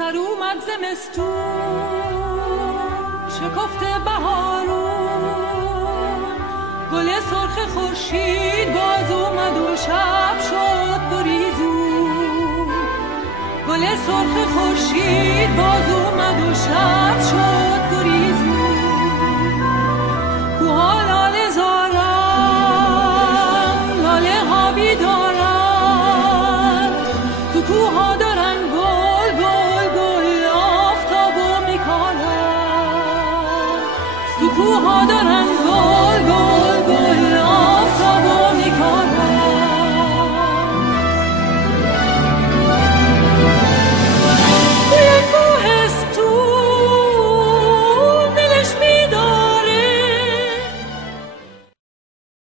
سر اومد زمستون شکفته بهارون گل سرخ خورشید باز اومد و شب شد گریزون گل سرخ خورشید باز اومد و شب شد گریزون کوها لاله زارن لاله ها بیدارن تو کوها دارن گل گل گل آفتابو میکارن تو کوها دارن